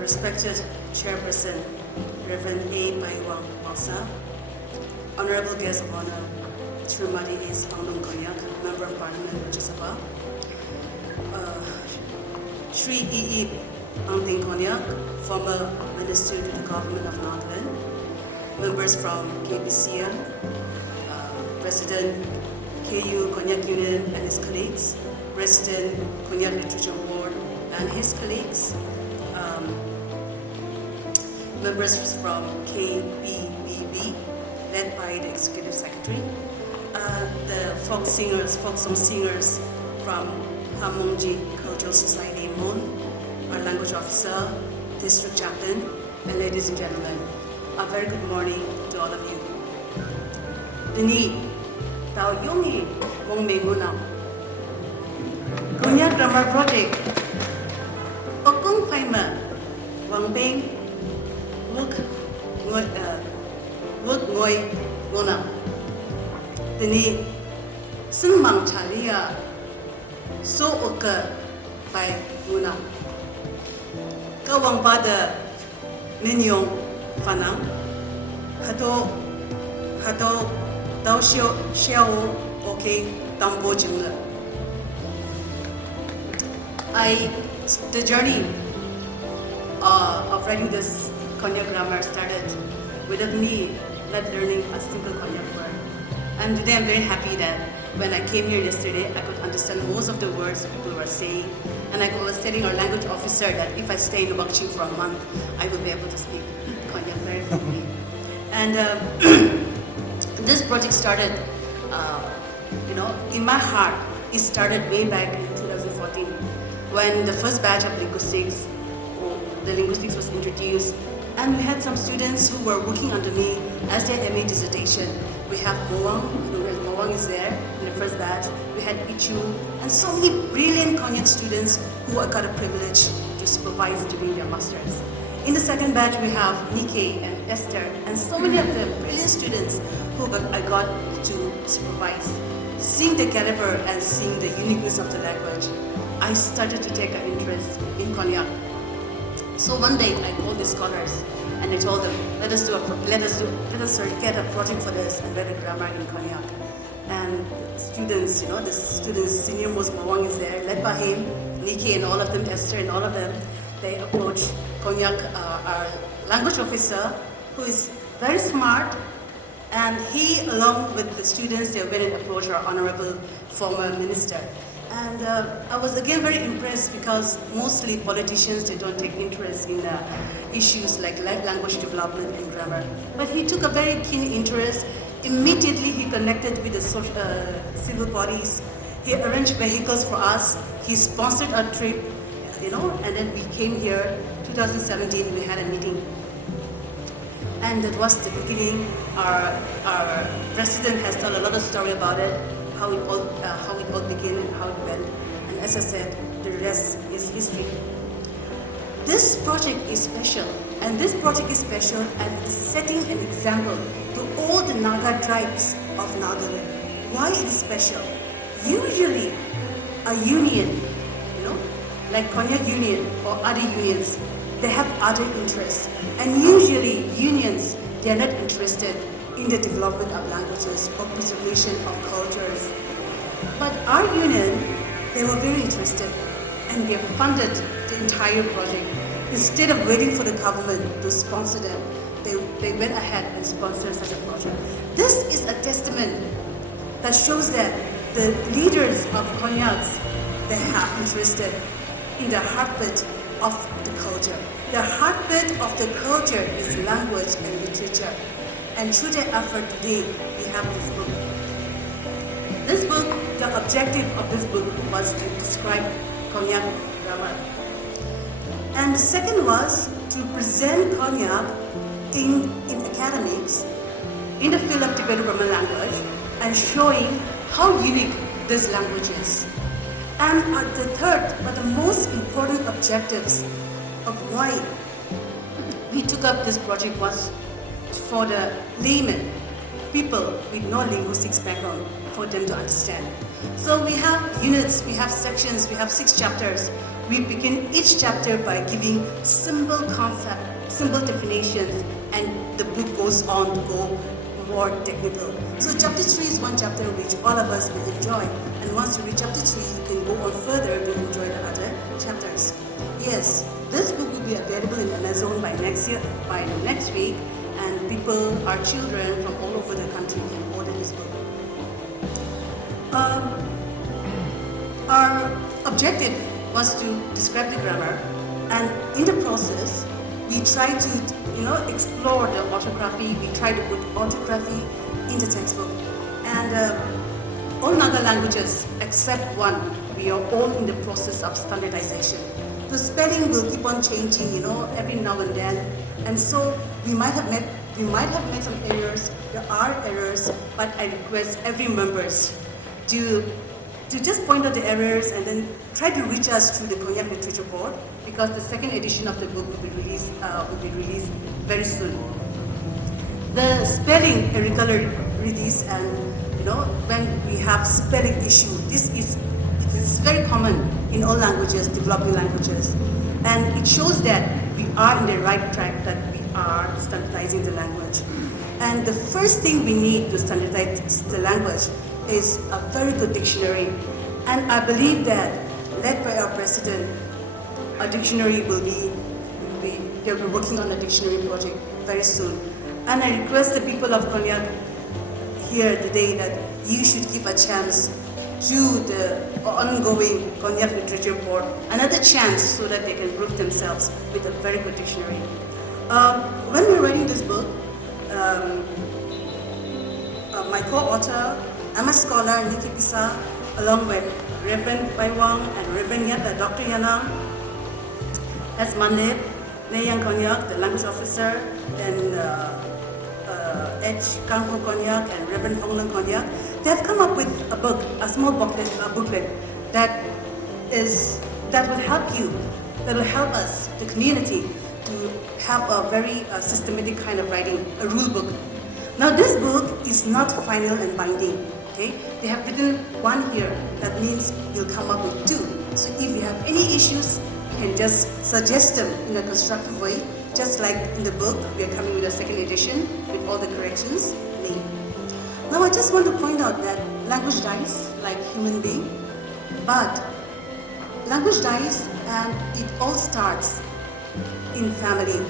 Respected Chairperson, Reverend A. Baiwang Masa, Honorable Guest of Honor, Srimati S. Hongdong Konyak, Member of Parliament, Rajya Sabha, Shri E. Angting Konyak, former Minister to the Government of Northern, members from KBCN, President KU Konyak Union and his colleagues, President Konyak Literature Board and his colleagues, members from KBBB, led by the Executive Secretary, the folk song singers from Hamongji Cultural Society Mon, our language officer, district chaplain, and ladies and gentlemen, a very good morning to all of you. Dini, tao yungi gong mengunam. Konyak Grammar Project. Okung paima, wang beng, wuk ngoi ngunam. Dini, sengmang chalia, so oka pai ngunam. Kawang pada minyong fanang, hato tao xiao okay tambo jingla. The journey of writing this Konyak grammar started with me not learning a single Konyak word. And today I'm very happy that when I came here yesterday, I could understand most of the words people were saying. And I was telling our language officer that if I stay in Bakching for a month, I will be able to speak Konyak very fluently. And this project started, in my heart, it started way back in 2014 when the first batch of linguistics, the linguistics was introduced. And we had some students who were working under me as their MA dissertation. We have Mowang is there in the first batch. We had Ichu, and so many brilliant Konyak students who I got a privilege to supervise during their masters. In the second batch, we have Nikkei and Esther, and so many of them brilliant students who I got to supervise. Seeing the caliber and seeing the uniqueness of the language, I started to take an interest in Konyak. So one day I called the scholars and I told them, let us get a project for this and write a grammar in Konyak. And students, the students, senior most Mawang is there, led by him, Nikki and all of them, Esther and all of them. They approached Konyak, our language officer, who is very smart, and he, along with the students, they went and approached our honorable former minister. And I was again very impressed because mostly politicians, they don't take interest in issues like language development and grammar. But he took a very keen interest. Immediately he connected with the civil bodies. He arranged vehicles for us. He sponsored a trip, and then we came here. 2017, we had a meeting. And that was the beginning. Our president has told a lot of story about it. How it all began and how it went. And as I said, the rest is history. This project is special, and this project is special and is setting an example to all the Naga tribes of Nagaland. Why it is special? Usually, a union, like Konyak Union or other unions, they have other interests. And usually, unions, they are not interested in the development of languages or preservation of cultures. But our union, they were very interested and they funded the entire project. Instead of waiting for the government to sponsor them, they went ahead and sponsored such a project. This is a testament that shows that the leaders of Konyaks, they are interested in the heartbeat of the culture. The heartbeat of the culture is language and literature. And through their effort today, we have this book. This book, the objective of this book was to describe Konyak grammar. And the second was to present Konyak in academics, in the field of Tibeto-Burman language, and showing how unique this language is. And the third, but the most important objectives of why we took up this project was for the layman, people with no linguistics background for them to understand. So we have units, we have sections, we have 6 chapters. We begin each chapter by giving simple concept, simple definitions, and the book goes on to go more technical. So chapter 3 is one chapter which all of us will enjoy. And once you reach chapter 3, you can go on further to enjoy the other chapters. Yes, this book will be available in Amazon by next week, and people, our children from all over the country can order this book. Our objective was to describe the grammar, and in the process, we try to, explore the orthography. We try to put orthography in the textbook, and all other languages except one, we are all in the process of standardization. The spelling will keep on changing, every now and then, and so we might have made some errors. There are errors, but I request every members to just point out the errors and then try to reach us through the Cognac Literature Board, because the second edition of the book will be released very soon. The spelling irregularities and when we have spelling issue, it is very common in all languages, developing languages, and it shows that we are in the right track, that we are standardizing the language. And the first thing we need to standardize the language is a very good dictionary. And I believe that, led by our president, a dictionary we'll be working on a dictionary project very soon. And I request the people of Cognac here today that you should give a chance to the ongoing Cognac Literature Board, another chance so that they can group themselves with a very good dictionary. When we were writing this book, my co-author, I'm a scholar, Nikki Pisa, along with Reverend Wang and Reverend Dr. Yana, as Manip, Nayang Cognac, the language officer, and H. Kangho Cognac and Reverend Honglang Cognac. They have come up with a book, a small booklet that will help you, that will help us, the community, to have a very systematic kind of writing, a rule book. Now this book is not final and binding, okay? They have written one here, that means you'll come up with 2. So if you have any issues, you can just suggest them in a constructive way, just like in the book, we are coming with a second edition with all the corrections made. Now I just want to point out that language dies like human being, but language dies and it all starts in family.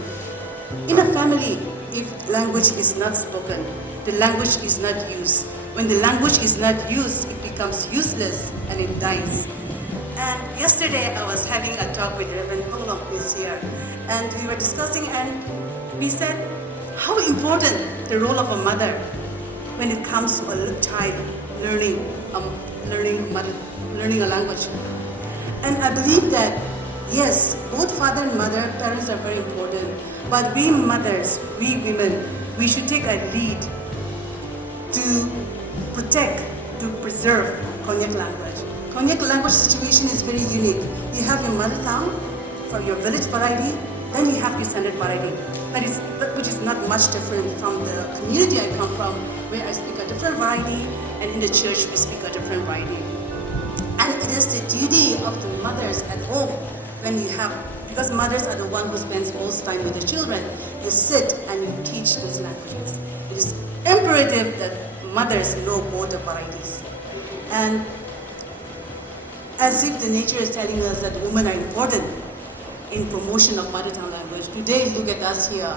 In a family, if language is not spoken, the language is not used. When the language is not used, it becomes useless and it dies. And yesterday I was having a talk with Reverend Honglang, who is here, and we were discussing, and we said how important the role of a mother when it comes to a child learning a language. And I believe that yes, both father and mother, parents are very important, but we mothers, we women, we should take a lead to protect, to preserve Cognac language. Cognac language situation is very unique. You have your mother tongue for your village variety, then you have your standard variety, which is not much different from the community I come from, where I speak a different variety, and in the church we speak a different variety. And it is the duty of the mothers at home, when you have, because mothers are the one who spends most time with the children, you sit and you teach these languages. It is imperative that mothers know both the varieties. And as if the nature is telling us that women are important in promotion of mother tongue language. Today, look at us here.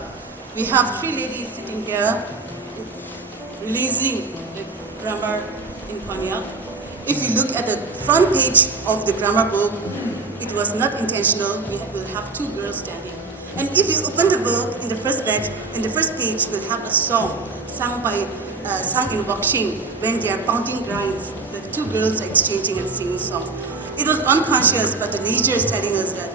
We have 3 ladies sitting here releasing the grammar in Cognac. If you look at the front page of the grammar book, it was not intentional. We will have 2 girls standing. And if you open the book, in the first page, we'll have a song sung in Wuxing when they are pounding grinds. The 2 girls are exchanging and singing songs. It was unconscious, but the nature is telling us that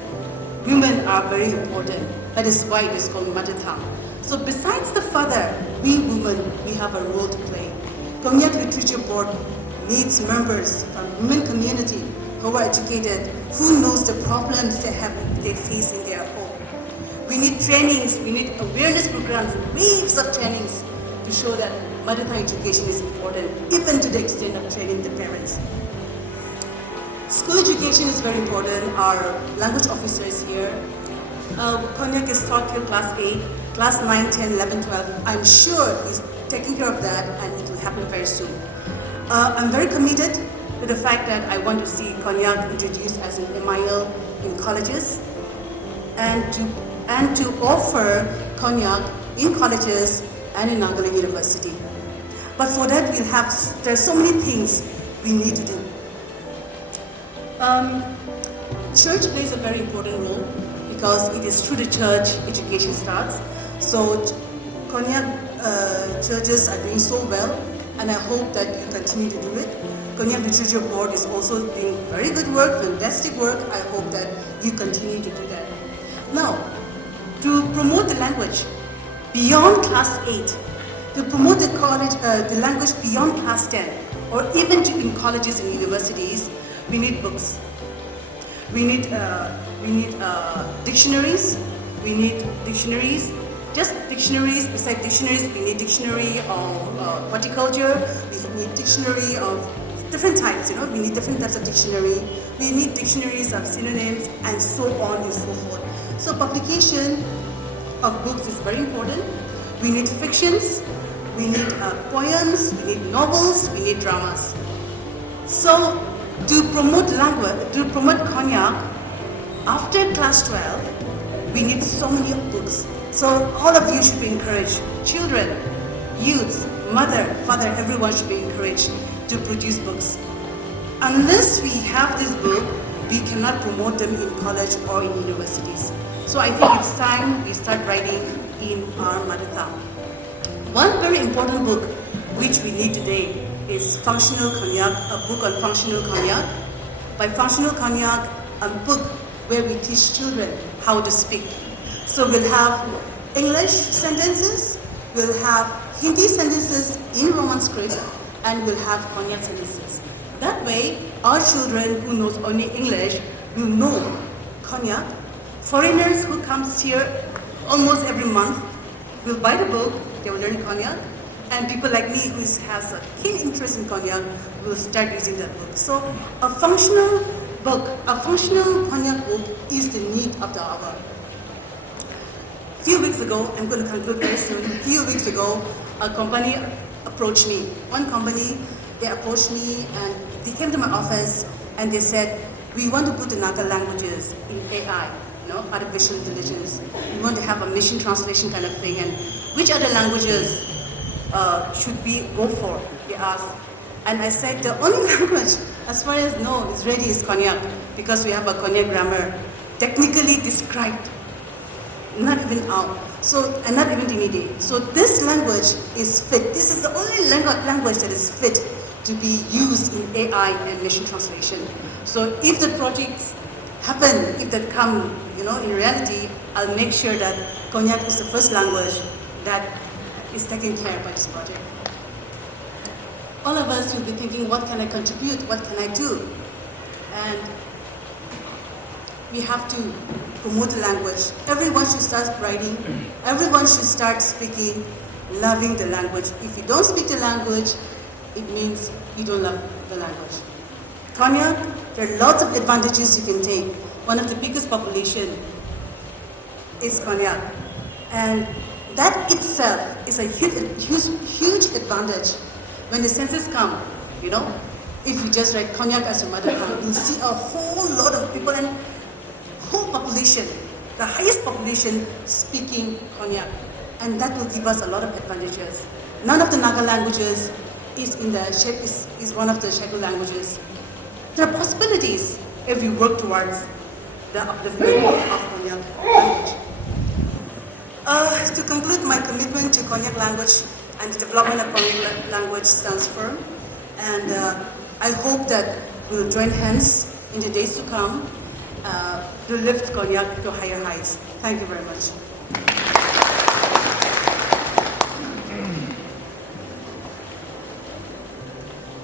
women are very important. That is why it is called mother tongue. So besides the father, we women, we have a role to play. Cognac Literature Board needs members from women community who are educated, who knows the problems they face in their home. We need trainings, we need awareness programs, waves of trainings to to show that mother tongue education is important, even to the extent of training the parents. School education is very important. Our language officer is here. Konyak is taught till class 8, class 9, 10, 11, 12. I'm sure he's taking care of that and it will happen very soon. I'm very committed to the fact that I want to see Konyak introduced as an MIL in colleges and to offer Konyak in colleges and in Nagaland University. But for that, there's so many things we need to do. Church plays a very important role because it is through the church education starts. So Konyak churches are doing so well, and I hope that you continue to do it. Konyak Literature Board is also doing very good work, fantastic work. I hope that you continue to do that. Now, to promote the language beyond class 8, to promote the language beyond class 10, or even in colleges and universities, we need books. We need dictionaries. We need dictionaries. Just dictionaries. Besides dictionaries, we need dictionary of horticulture. We need dictionary of different types. We need different types of dictionary. We need dictionaries of synonyms and so on and so forth. So publication of books is very important. We need fictions. We need poems. We need novels. We need dramas. So to promote language, to promote Konyak, after class 12, we need so many books. So all of you should be encouraged. Children, youth, mother, father, everyone should be encouraged to produce books. Unless we have this book, we cannot promote them in college or in universities. So I think it's time we start writing in our mother tongue. One very important book which we need today is Functional Konyak, a book on functional Konyak. By functional Konyak, a book where we teach children how to speak. So we'll have English sentences, we'll have Hindi sentences in Roman script, and we'll have Konyak sentences. That way, our children who knows only English will know Konyak. Foreigners who comes here almost every month will buy the book, they will learn Konyak, and people like me who has a keen interest in Konyak will start using that book. So a functional book, a functional Konyak book is the need of the hour. A few weeks ago, I'm going to conclude very soon, a few weeks ago, a company approached me. One company, they approached me and they came to my office and they said, we want to put the Naga languages in AI, artificial intelligence. We want to have a machine translation kind of thing, and which other languages should we go for, they asked. And I said, the only language, as far as I know, is ready is Konyak, because we have a Konyak grammar, technically described, not even out, and not even Dinidi. So this language is fit. This is the only language that is fit to be used in AI and machine translation. So if the projects happen, if that come, in reality, I'll make sure that Konyak is the first language that is taken care by this project. All of us will be thinking, what can I contribute? What can I do? And we have to promote the language. Everyone should start writing. Everyone should start speaking, loving the language. If you don't speak the language, it means you don't love the language. Konyak, there are lots of advantages you can take. One of the biggest population is Konyak. And that itself is a huge advantage. When the census come, if you just write Konyak as your mother tongue, you'll see a whole lot of people and whole population, the highest population speaking Konyak. And that will give us a lot of advantages. None of the Naga languages is one of the scheduled languages. There are possibilities if we work towards the upliftment of Konyak language. To conclude, my commitment to Konyak language and the development of Konyak language stands firm, and I hope that we'll join hands in the days to come to lift Konyak to higher heights. Thank you very much.